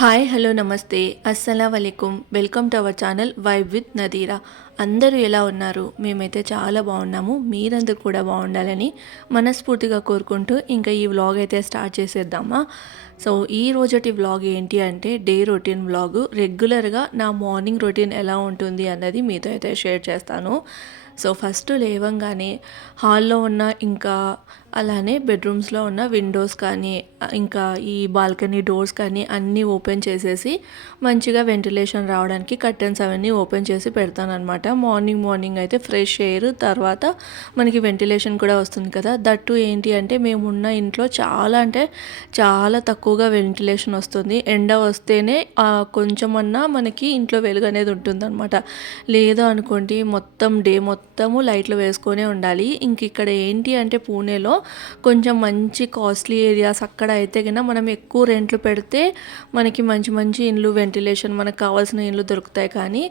Hi hello నమస్తే అస్సలం వలైకుం welcome to our channel vibe with Nadira. అందరూ ఎలా ఉన్నారు? మేమైతే చాలా బాగున్నాము. మీరందరూ కూడా బాగుండాలని మనస్ఫూర్తిగా కోరుకుంటూ ఇంకా ఈ వ్లాగ్ అయితే స్టార్ట్ చేసేద్దామా. సో ఈ రోజటి వ్లాగ్ ఏంటి అంటే డే రొటీన్ వ్లాగ్. రెగ్యులర్గా నా మార్నింగ్ రొటీన్ ఎలా ఉంటుంది అన్నది మీతో అయితే షేర్ చేస్తాను. సో ఫస్ట్ లేవంగానే హాల్లో ఉన్న ఇంకా అలానే బెడ్రూమ్స్లో ఉన్న విండోస్ కానీ ఇంకా ఈ బాల్కనీ డోర్స్ కానీ అన్నీ ఓపెన్ చేసేసి మంచిగా వెంటిలేషన్ రావడానికి కర్టెన్స్ అవన్నీ ఓపెన్ చేసి పెడతాను అనమాట. మార్నింగ్ అయితే ఫ్రెష్ ఎయిర్ తర్వాత మనకి వెంటిలేషన్ కూడా వస్తుంది కదా. దట్టు ఏంటి అంటే మేమున్న ఇంట్లో అంటే చాలా తక్కువగా వెంటిలేషన్ వస్తుంది. ఎండ వస్తేనే కొంచెమన్నా మనకి ఇంట్లో వెలుగు అనేది ఉంటుందన్నమాట. లేదు అనుకోండి మొత్తం డే మొత్తము లైట్లు వేసుకొనే ఉండాలి. ఇంక ఇక్కడ ఏంటి అంటే పూణేలో కొంచెం మంచి కాస్ట్లీ ఏరియాస్ అక్కడ అయితే కన్నా మనం ఎక్కువ రెంట్లు పెడితే మనకి మంచి మంచి ఇండ్లు వెంటిలేషన్ మనకు కావాల్సిన ఇండ్లు దొరుకుతాయి. కానీ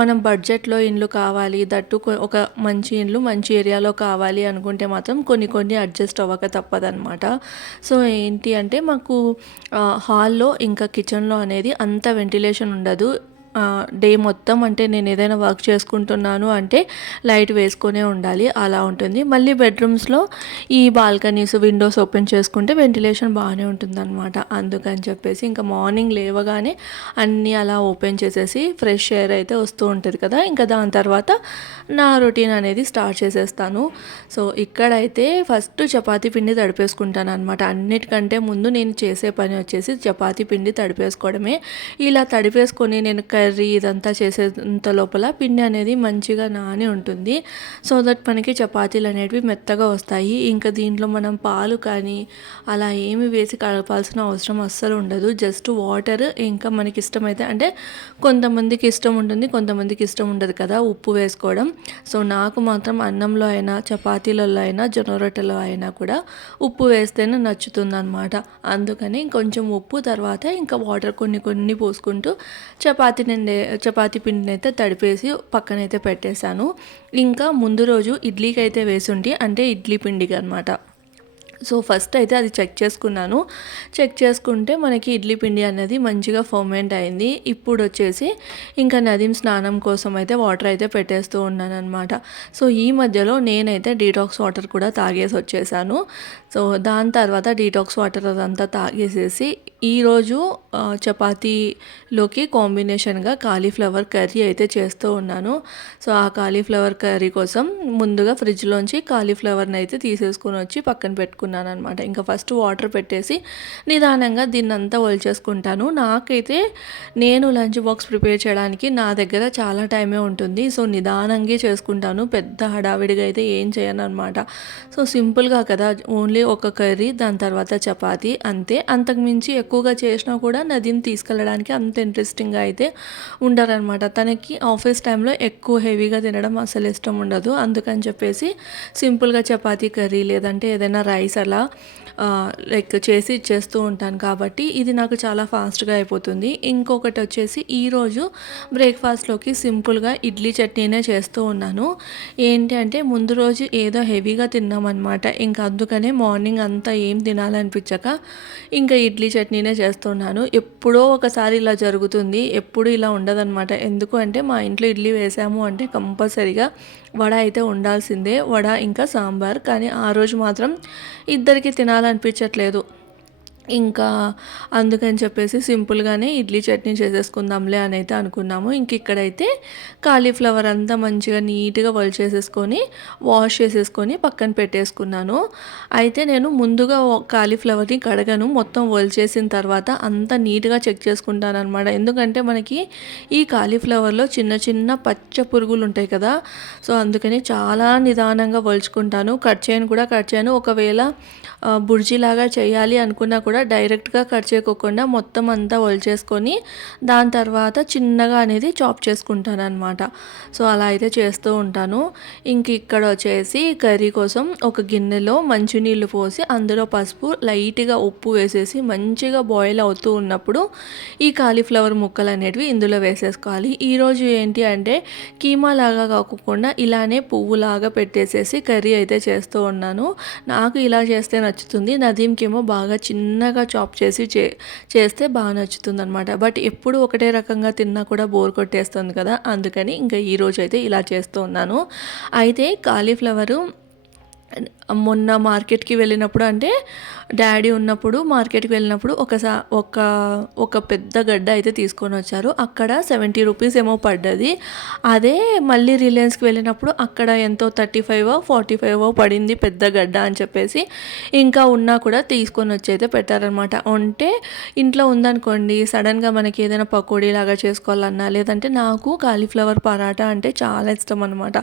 మనం బడ్జెట్లో ఇండ్లు కావాలి, దట్టు ఒక మంచి ఇండ్లు మంచి ఏరియాలో కావాలి అనుకుంటే మాత్రం కొన్ని అడ్జస్ట్ అవ్వక తప్పదనమాట. సో ఏంటి అంటే మాకు హాల్లో ఇంకా కిచెన్లో అనేది అంత వెంటిలేషన్ ఉండదు. డే మొత్తం అంటే నేను ఏదైనా వర్క్ చేసుకుంటున్నాను అంటే లైట్ వేసుకొనే ఉండాలి, అలా ఉంటుంది. మళ్ళీ బెడ్రూమ్స్లో ఈ బాల్కనీస్ విండోస్ ఓపెన్ చేసుకుంటే వెంటిలేషన్ బాగానే ఉంటుందన్నమాట. అందుకని చెప్పేసి ఇంకా మార్నింగ్ లేవగానే అన్నీ అలా ఓపెన్ చేసేసి ఫ్రెష్ ఎయిర్ అయితే వస్తూ ఉంటుంది కదా. ఇంకా దాని తర్వాత నా రొటీన్ అనేది స్టార్ట్ చేసేస్తాను. సో ఇక్కడైతే ఫస్ట్ చపాతీ పిండి తడిపేసుకుంటాను అనమాట. అన్నిటికంటే ముందు నేను చేసే పని వచ్చేసి చపాతీ పిండి తడిపేసుకోవడమే. ఇలా తడిపేసుకొని నేను కర్రీ ఇదంతా చేసేంత లోపల పిండి అనేది మంచిగా నాని ఉంటుంది. సో దట్ మనకి చపాతీలు అనేటివి మెత్తగా వస్తాయి. ఇంకా దీంట్లో మనం పాలు కానీ అలా ఏమి వేసి కలపాల్సిన అవసరం అస్సలు ఉండదు. జస్ట్ వాటర్, ఇంకా మనకి ఇష్టమైతే అంటే కొంతమందికి ఇష్టం ఉంటుంది, కొంతమందికి ఇష్టం ఉండదు కదా ఉప్పు వేసుకోవడం. సో నాకు మాత్రం అన్నంలో అయినా చపాతీలలో అయినా జొన్న రొట్టెలో అయినా కూడా ఉప్పు వేస్తేనే నచ్చుతుంది అనమాట. అందుకని కొంచెం ఉప్పు తర్వాత ఇంకా వాటర్ కొన్ని పోసుకుంటూ చపాతీ పిండిని అయితే తడిపేసి పక్కనైతే పెట్టేశాను. ఇంకా ముందు రోజు ఇడ్లీకి అయితే వేసుంటి, అంటే ఇడ్లీ పిండికి అనమాట. సో ఫస్ట్ అయితే అది చెక్ చేసుకున్నాను. చెక్ చేసుకుంటే మనకి ఇడ్లీ పిండి అనేది మంచిగా ఫర్మెంట్ అయింది. ఇప్పుడు వచ్చేసి ఇంకా నదీం స్నానం కోసం అయితే వాటర్ అయితే పెట్టేస్తూ ఉన్నాను అనమాట. సో ఈ మధ్యలో నేనైతే డీటాక్స్ వాటర్ కూడా తాగేసి వచ్చేసాను. సో దాని తర్వాత డీటాక్స్ వాటర్ అదంతా తాగేసేసి ఈరోజు చపాతీలోకి కాంబినేషన్గా కాలీఫ్లవర్ కర్రీ అయితే చేస్తూ ఉన్నాను. సో ఆ కాలీఫ్లవర్ కర్రీ కోసం ముందుగా ఫ్రిడ్జ్లోంచి కాలీఫ్లవర్ని అయితే తీసేసుకొని వచ్చి పక్కన పెట్టుకున్నాను అనమాట. ఇంకా ఫస్ట్ వాటర్ పెట్టేసి నిదానంగా దీన్ని అంతా ఒలిచేసుకుంటాను. నాకైతే నేను లంచ్ బాక్స్ ప్రిపేర్ చేయడానికి నా దగ్గర చాలా టైమే ఉంటుంది. సో నిదానంగా చేసుకుంటాను, పెద్ద హడావిడిగా అయితే ఏం చేయను అనమాట. సో సింపుల్గా కదా, ఓన్లీ ఒక కర్రీ దాని తర్వాత చపాతీ అంతే. అంతకుమించి ఎక్కువగా చేసినా కూడా నదీం తీసుకెళ్ళడానికి అంత ఇంట్రెస్టింగ్గా అయితే ఉండరనమాట. తనకి ఆఫీస్ టైంలో ఎక్కువ హెవీగా తినడం అసలు ఇష్టం ఉండదు. అందుకని చెప్పేసి సింపుల్గా చపాతీ కర్రీ లేదంటే ఏదైనా రైస్ అలా లైక్ చేసి ఇచ్చేస్తూ ఉంటాను. కాబట్టి ఇది నాకు చాలా ఫాస్ట్గా అయిపోతుంది. ఇంకొకటి వచ్చేసి ఈరోజు బ్రేక్ఫాస్ట్లోకి సింపుల్గా ఇడ్లీ చట్నీనే చేస్తూ ఉన్నాను. ఏంటి అంటే ముందు రోజు ఏదో హెవీగా తిన్నామన్నమాట. ఇంకా అందుకనే మార్నింగ్ అంతా ఏం తినాలనిపించక ఇంకా ఇడ్లీ చట్నీనే చేస్తున్నాను. ఎప్పుడో ఒకసారి ఇలా జరుగుతుంది, ఎప్పుడు ఇలా ఉండదన్నమాట. ఎందుకు అంటే మా ఇంట్లో ఇడ్లీ వేసాము అంటే కంపల్సరీగా వడ అయితే ఉండాల్సిందే, వడ ఇంకా సాంబార్. కానీ ఆ రోజు మాత్రం ఇద్దరికి తినాలనిపించట్లేదు. ఇంకా అందుకని చెప్పేసి సింపుల్గానే ఇడ్లీ చట్నీ చేసేసుకుందాంలే అని అయితే అనుకున్నాము. ఇంక ఇక్కడైతే కాలీఫ్లవర్ అంతా మంచిగా నీట్గా వలిచేసేసుకొని వాష్ చేసేసుకొని పక్కన పెట్టేసుకున్నాను. అయితే నేను ముందుగా కాలీఫ్లవర్ని కడగను, మొత్తం వలిచేసిన తర్వాత అంతా నీట్గా చెక్ చేసుకుంటాను అనమాట. ఎందుకంటే మనకి ఈ కాలీఫ్లవర్లో చిన్న పచ్చ పురుగులు ఉంటాయి కదా. సో అందుకని చాలా నిదానంగా వలుచుకుంటాను. కట్ చేయను. ఒకవేళ బుర్జీలాగా చేయాలి అనుకున్నా కూడా డైరెక్ట్గా కట్ చేయకోకుండా మొత్తం అంతా ఒలిచేసుకొని దాని తర్వాత చిన్నగా అనేది చాప్ చేసుకుంటాను అనమాట. సో అలా అయితే చేస్తూ ఉంటాను. ఇంక ఇక్కడ వచ్చేసి కర్రీ కోసం ఒక గిన్నెలో మంచినీళ్ళు పోసి అందులో పసుపు లైట్గా ఉప్పు వేసేసి మంచిగా బాయిల్ అవుతూ ఉన్నప్పుడు ఈ కాలీఫ్లవర్ ముక్కలు అనేటివి ఇందులో వేసేసుకోవాలి. ఈరోజు ఏంటి అంటే కీమా లాగా కాకుండా ఇలానే పువ్వులాగా పెట్టేసేసి కర్రీ అయితే చేస్తూ ఉన్నాను. నాకు ఇలా చేస్తే నచ్చుతుంది. నదీంకేమో బాగా చిన్న సన్నగా చాప్ చేస్తే బాగా నచ్చుతుందనమాట. బట్ ఎప్పుడు ఒకటే రకంగా తిన్నా కూడా బోర్ కొట్టేస్తుంది కదా, అందుకని ఇంకా ఈరోజు అయితే ఇలా చేస్తూ ఉన్నాను. అయితే కాలీఫ్లవరు మొన్న మార్కెట్‌కి వెళ్ళినప్పుడు, అంటే డ్యాడీ ఉన్నప్పుడు మార్కెట్‌కి వెళ్ళినప్పుడు ఒక పెద్ద గడ్డ అయితే తీసుకొనొచ్చారు. అక్కడ 70 రూపీస్ ఏమో పడ్డది. అదే మళ్ళీ రిలయన్స్‌కి వెళ్ళినప్పుడు అక్కడ ఎంతో 35 45 పడింది పెద్ద గడ్డ అని చెప్పేసి, ఇంకా ఉన్నా కూడా తీసుకొనొచ్చి అయితే పెట్టారనమాట. అంటే ఇంట్లో ఉందనుకోండి, సడన్‌గా మనకి ఏదైనా పకోడీలాగా చేసుకోవాలన్నా, లేదంటే నాకు కాలీఫ్లవర్ పరాటా అంటే చాలా ఇష్టం అనమాట.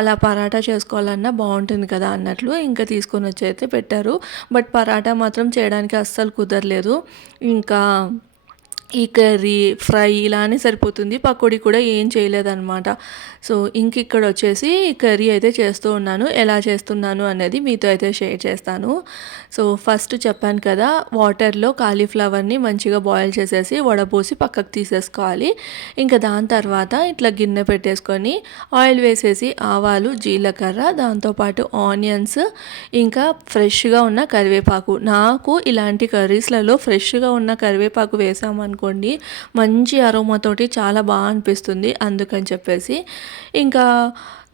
అలా పరాటా చేసుకోవాలన్నా బాగుంటుంది కదా అన్నట్లు ఇంకా తీసుకొని వచ్చి అయితే పెట్టారు. బట్ పరాటా మాత్రం చేయడానికి అస్సలు కుదరలేదు. ఇంకా ఈ కర్రీ, ఫ్రై ఇలానే సరిపోతుంది. పకోడీ కూడా ఏం చేయలేదనమాట. సో ఇంక ఇక్కడ వచ్చేసి కర్రీ అయితే చేస్తూ ఉన్నాను. ఎలా చేస్తున్నాను అనేది మీతో అయితే షేర్ చేస్తాను. సో ఫస్ట్ చెప్పాను కదా, వాటర్లో కాలీఫ్లవర్ని మంచిగా బాయిల్ చేసేసి వడపోసి పక్కకు తీసేసుకోవాలి. ఇంకా దాని తర్వాత ఇట్లా గిన్నె పెట్టేసుకొని ఆయిల్ వేసేసి ఆవాలు, జీలకర్ర, దాంతోపాటు ఆనియన్స్, ఇంకా ఫ్రెష్గా ఉన్న కరివేపాకు. నాకు ఇలాంటి కర్రీస్లలో ఫ్రెష్గా ఉన్న కరివేపాకు వేసామనుకోండి, మంచి అరోమాతోటి చాలా బాగా అనిపిస్తుంది. అందుకని చెప్పేసి ఇంకా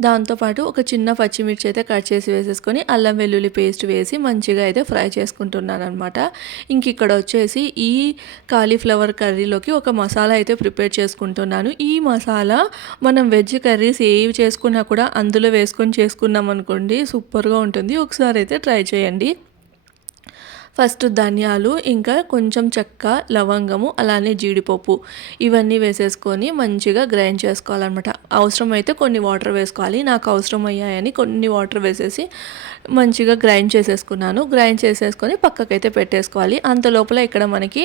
దాంతోపాటు ఒక చిన్న పచ్చిమిర్చి అయితే కట్ చేసి వేసేసుకొని అల్లం వెల్లుల్లి పేస్ట్ వేసి మంచిగా అయితే ఫ్రై చేసుకుంటున్నాను అనమాట. ఇంక ఇక్కడ వచ్చేసి ఈ కాలీఫ్లవర్ కర్రీలోకి ఒక మసాలా అయితే ప్రిపేర్ చేసుకుంటున్నాను. ఈ మసాలా మనం వెజ్ కర్రీస్ ఏవి చేసుకున్నా కూడా అందులో వేసుకొని చేసుకున్నాం అనుకోండి, సూపర్గా ఉంటుంది. ఒకసారి అయితే ట్రై చేయండి. ఫస్ట్ ధనియాలు, ఇంకా కొంచెం చెక్క, లవంగము, అలానే జీడిపప్పు ఇవన్నీ వేసేసుకొని మంచిగా గ్రైండ్ చేసుకోవాలన్నమాట. అవసరమైతే కొన్ని వాటర్ వేసుకోవాలి. నాకు అవసరం అయ్యాయని కొన్ని వాటర్ వేసేసి మంచిగా గ్రైండ్ చేసేసుకున్నాను. గ్రైండ్ చేసేసుకొని పక్కకైతే పెట్టేసుకోవాలి. అంత లోపల ఇక్కడ మనకి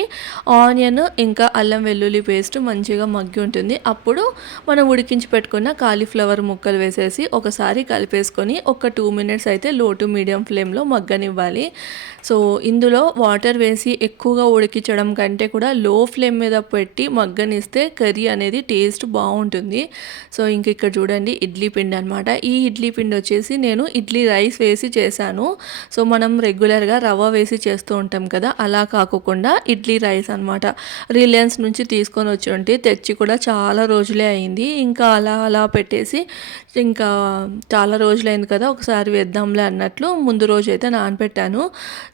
ఆనియన్ ఇంకా అల్లం వెల్లుల్లి పేస్ట్ మంచిగా మగ్గి ఉంటుంది. అప్పుడు మనం ఉడికించి పెట్టుకున్న కాలీఫ్లవర్ ముక్కలు వేసేసి ఒకసారి కలిపేసుకొని ఒక 2 మినిట్స్ అయితే లో టు మీడియం ఫ్లేమ్లో మగ్గనివ్వాలి. సో ఇందులో వాటర్ వేసి ఎక్కువగా ఉడికించడం కంటే కూడా లో ఫ్లేమ్ మీద పెట్టి మగ్గనిస్తే కర్రీ అనేది టేస్ట్ బాగుంటుంది. సో ఇంక ఇక్కడ చూడండి, ఇడ్లీ పిండి అనమాట. ఈ ఇడ్లీ పిండి వచ్చేసి నేను ఇడ్లీ రైస్ వేసి చేశాను. సో మనం రెగ్యులర్గా రవ్వ వేసి చేస్తూ ఉంటాం కదా, అలా కాకుండా ఇడ్లీ రైస్ అనమాట. రిలయన్స్ నుంచి తీసుకొని వచ్చి ఉంటే తెచ్చి కూడా చాలా రోజులే అయింది. ఇంకా అలా పెట్టేసి ఇంకా చాలా రోజులైంది కదా, ఒకసారి వేద్దాంలే అన్నట్లు ముందు రోజు అయితే నానబెట్టాను.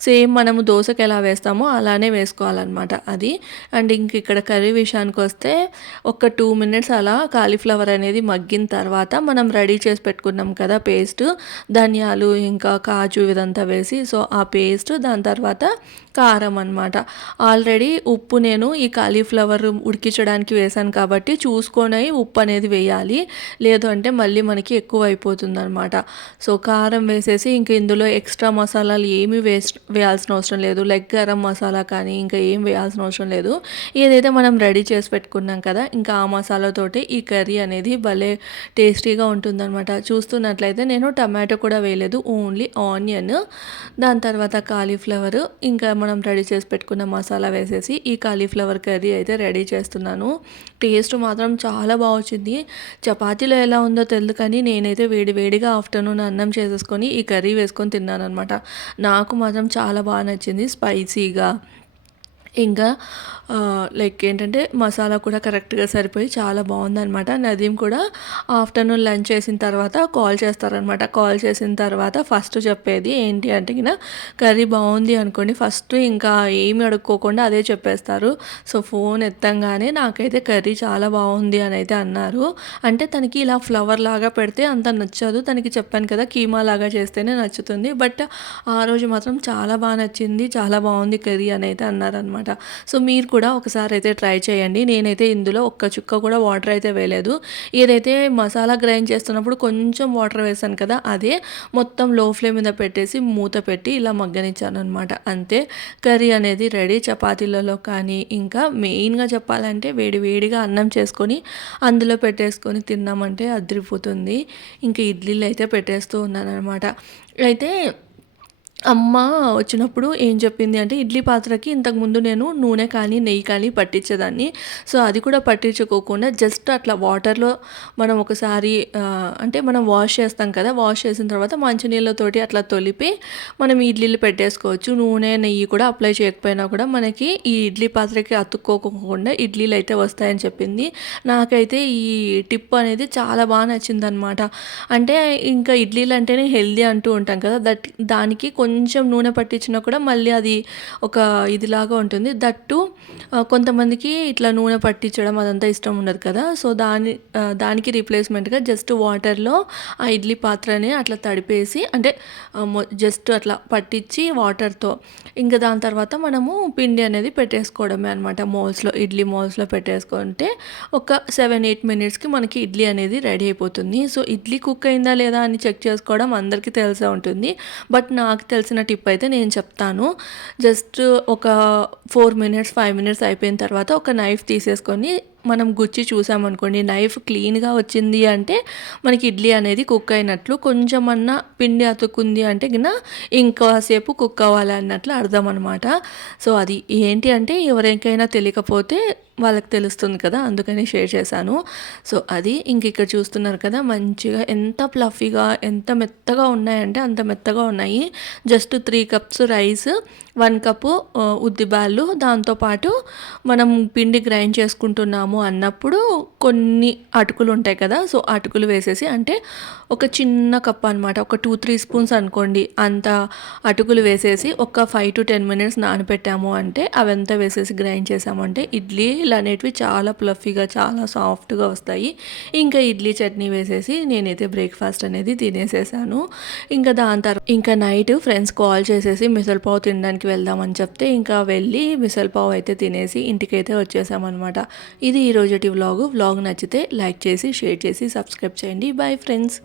సేమ్ మనము దోశకి ఎలా వేస్తామో అలానే వేసుకోవాలన్నమాట అది. అండ్ ఇంక ఇక్కడ కర్రీ విషయానికి వస్తే ఒక 2 మినిట్స్ అలా కాలీఫ్లవర్ అనేది మగ్గిన తర్వాత మనం రెడీ చేసి పెట్టుకున్నాం కదా పేస్ట్, ధనియాలు ఇంకా కాజు ఇదంతా వేసి, సో ఆ పేస్ట్, దాని తర్వాత కారం అనమాట. ఆల్రెడీ ఉప్పు నేను ఈ కాలీఫ్లవర్ ఉడికించడానికి వేసాను కాబట్టి చూసుకొని ఉప్పు అనేది వేయాలి, లేదు అంటే మళ్ళీ మనకి ఎక్కువ అయిపోతుంది అనమాట. సో కారం వేసేసి ఇంక ఇందులో ఎక్స్ట్రా మసాలాలు ఏమీ వేయాల్సిన అవసరం లేదు. లైక్ గరం మసాలా కానీ ఇంకా ఏం వేయాల్సిన అవసరం లేదు. ఏదైతే మనం రెడీ చేసి పెట్టుకున్నాం కదా, ఇంకా ఆ మసాలాతోటి ఈ కర్రీ అనేది భలే టేస్టీగా ఉంటుందన్నమాట. చూస్తున్నట్లయితే నేను టమాటో కూడా వేయలేదు, ఓన్లీ ఆనియన్, దాని తర్వాత కాలీఫ్లవర్, ఇంకా మనం రెడీ చేసి పెట్టుకున్న మసాలా వేసేసి ఈ కాలీఫ్లవర్ కర్రీ అయితే రెడీ చేస్తున్నాను. టేస్ట్ మాత్రం చాలా బాగా వచ్చింది. చపాతీలో ఎలా ఉందో తెలియదు కానీ నేనైతే వేడిగా ఆఫ్టర్నూన్ అన్నం చేసేసుకొని ఈ కర్రీ వేసుకొని తిన్నాను అనమాట. నాకు మాత్రం చాలా బాగా నచ్చింది, స్పైసీగా. ఇంకా లైక్ ఏంటంటే మసాలా కూడా కరెక్ట్గా సరిపోయి చాలా బాగుందనమాట. నదీం కూడా ఆఫ్టర్నూన్ లంచ్ చేసిన తర్వాత కాల్ చేస్తారనమాట. కాల్ చేసిన తర్వాత ఫస్ట్ చెప్పేది ఏంటి అంటే కర్రీ బాగుంది అనుకోండి, ఫస్ట్ ఇంకా ఏమి అడుక్కోకుండా అదే చెప్పేస్తారు. సో ఫోన్ ఎత్తంగానే నాకైతే కర్రీ చాలా బాగుంది అని అయితే అన్నారు. అంటే తనకి ఇలా ఫ్లవర్ లాగా పెడితే అంత నచ్చదు, తనకి చెప్పాను కదా కీమా లాగా చేస్తేనే నచ్చుతుంది. బట్ ఆ రోజు మాత్రం చాలా బాగా నచ్చింది, చాలా బాగుంది కర్రీ అని అయితే అన్నారనమాట. సో మీరు కూడా ఒకసారి అయితే ట్రై చేయండి. నేనైతే ఇందులో ఒక్క చుక్క కూడా వాటర్ అయితే వేయలేదు. ఏదైతే మసాలా గ్రైండ్ చేస్తున్నప్పుడు కొంచెం వాటర్ వేసాను కదా, అదే మొత్తం లో ఫ్లేమ్ మీద పెట్టేసి మూత పెట్టి ఇలా మగ్గనిచ్చాను అనమాట. అంతే, కర్రీ అనేది రెడీ. చపాతీలలో కానీ ఇంకా మెయిన్గా చెప్పాలంటే వేడిగా అన్నం చేసుకొని అందులో పెట్టేసుకొని తిన్నామంటే అదిరిపోతుంది. ఇంకా ఇడ్లీలు అయితే పెట్టేస్తూ ఉన్నాను అనమాట. అయితే అమ్మ వచ్చినప్పుడు ఏం చెప్పింది అంటే, ఇడ్లీ పాత్రకి ఇంతకుముందు నేను నూనె కానీ, నెయ్యి కానీ పట్టించేదాన్ని. సో, అది కూడా పట్టించుకోకుండా జస్ట్ అట్లా వాటర్‌లో మనం ఒకసారి అంటే మనం వాష్ చేస్తాం కదా! వాష్ చేసిన తర్వాత మంచినీళ్ళతోటి అట్లా తొలిపి మనం ఇడ్లీలు పెట్టేసుకోవచ్చు. నూనె, నెయ్యి కూడా అప్లై చేయకపోయినా కూడా మనకి ఈ ఇడ్లీ పాత్రకి అతుక్కోకుండా ఇడ్లీలయితే వస్తాయని చెప్పింది. నాకైతే ఈ టిప్ అనేది చాలా నచ్చిందనమాట. అంటే ఇంకా ఇడ్లీలు అంటేనే హెల్తీ అంటూ ఉంటాం కదా! దానికి కొంచెం నూనె పట్టించినా కూడా మళ్ళీ అది ఒక ఇదిలాగా ఉంటుంది. కొంతమందికి ఇట్లా నూనె పట్టించడం అదంతా ఇష్టం ఉండదు కదా! సో, దానికి రీప్లేస్‌మెంట్‌గా జస్ట్ వాటర్‌లో ఆ ఇడ్లీ పాత్రని అట్లా తడిపేసి అంటే జస్ట్ అట్లా పట్టించి వాటర్‌తో ఇంక దాని తర్వాత మనము పిండి అనేది పెట్టేసుకోవడమే అనమాట. ఇడ్లీ మోల్స్‌లో పెట్టేసుకుంటే ఒక 7, 8 మినిట్స్‌కి మనకి ఇడ్లీ అనేది రెడీ అయిపోతుంది. సో, ఇడ్లీ కుక్ అయిందా లేదా అని చెక్ చేసుకోవడం అందరికీ తెలిసే ఉంటుంది. బట్ నాకు తెలిసిన టిప్ అయితే నేను చెప్తాను. జస్ట్ ఒక 4 మినిట్స్, 5 మినిట్స్ అయిపోయిన తర్వాత ఒక నైఫ్ తీసేసుకొని మనం గుచ్చి చూసామనుకోండి, నైఫ్ క్లీన్‌గా వచ్చింది అంటే మనకి ఇడ్లీ అనేది కుక్ అయినట్లు. కొంచెమన్నా పిండి అతుక్కుంది అంటే ఇంకాసేపు కుక్ అవ్వాలి అన్నట్లు అర్థం అనమాట. సో, అది ఏంటి అంటే ఎవరికైనా తెలియకపోతే వాళ్ళకి తెలుస్తుంది కదా! అందుకని షేర్ చేశాను. సో, అది ఇక్కడ చూస్తున్నారు కదా! మంచిగా ఎంత ఫ్లఫీగా, ఎంత మెత్తగా ఉన్నాయంటే అంత మెత్తగా ఉన్నాయి. జస్ట్ 3 కప్స్ రైస్, 1 కప్పు ఉద్దిబ్యాళ్ళు, దాంతోపాటు మనం పిండి గ్రైండ్ చేసుకుంటున్నాము అన్నప్పుడు కొన్ని అటుకులు ఉంటాయి కదా! సో, అటుకులు వేసేసి అంటే ఒక చిన్న కప్ అనమాట. ఒక 2, 3 స్పూన్స్ అనుకోండి. అంత అటుకులు వేసేసి ఒక 5-10 మినిట్స్ నానబెట్టాము అంటే అవంతా వేసేసి గ్రైండ్ చేసామంటే ఇడ్లీలు అనేటివి చాలా ఫ్లఫీగా, చాలా సాఫ్ట్‌గా వస్తాయి. ఇంకా ఇడ్లీ చట్నీ వేసేసి నేనైతే బ్రేక్‌ఫాస్ట్ అనేది తినేసేసాను. ఇంకా నైట్ ఫ్రెండ్స్ కాల్ చేసేసి మిసల్ పావ్ తినడానికి వెళ్దామని చెప్తే ఇంకా వెళ్ళి మిసల్ పావ్ అయితే తినేసి ఇంటికైతే వచ్చేసామన్నమాట. ఇది ఈరోజుటి వ్లాగ్ నచ్చితే లైక్ చేసి, షేర్ చేసి, సబ్స్క్రైబ్ చేయండి. Bye friends.